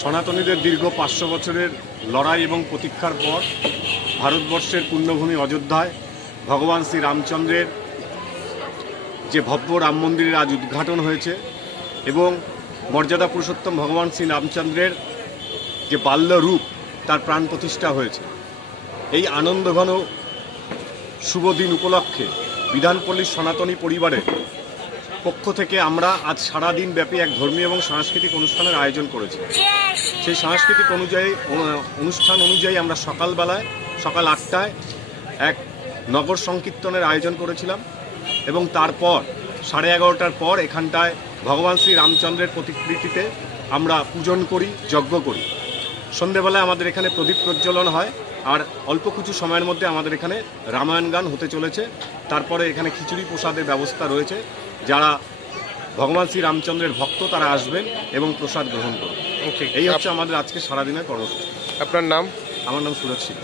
সনাতনীদের দীর্ঘ 500 বছরের লড়াই এবং প্রতীক্ষার পর ভারতবর্ষের পুণ্যভূমি অযোধ্যায় ভগবান শ্রী রামচন্দ্রের যে ভব্য রাম মন্দিরের আজ উদ্ঘাটন হয়েছে এবং মর্যাদা পুরুষোত্তম ভগবান শ্রী রামচন্দ্রের যে বাল্য রূপ তার প্রাণ প্রতিষ্ঠা হয়েছে। এই আনন্দঘন শুভ দিন উপলক্ষে বিধানপল্লীর সনাতনী পরিবারের পক্ষ থেকে আমরা আজ সারাদিন ব্যাপী এক ধর্মীয় এবং সাংস্কৃতিক অনুষ্ঠানের আয়োজন করেছি। সেই সাংস্কৃতিক অনুষ্ঠান অনুযায়ী আমরা সকাল 8টায় এক নগর সংকীর্তনের আয়োজন করেছিলাম এবং তারপর 11:30টার পর এখানটায় ভগবান শ্রী রামচন্দ্রের প্রতিকৃতিতে আমরা পূজন করি, যজ্ঞ করি। সন্ধেবেলায় আমাদের এখানে প্রদীপ প্রজ্বলন হয় আর অল্প কিছু সময়ের মধ্যে আমাদের এখানে রামায়ণ গান হতে চলেছে। তারপরে এখানে খিচুড়ি প্রসাদের ব্যবস্থা রয়েছে। যারা ভগবান শ্রী রামচন্দ্রের ভক্ত তারা আসবেন এবং প্রসাদ গ্রহণ করবেন। এই হচ্ছে আমাদের আজকে সারাদিনের কর্মসূচি। আপনার নাম? আমার নাম সুরজ সিং।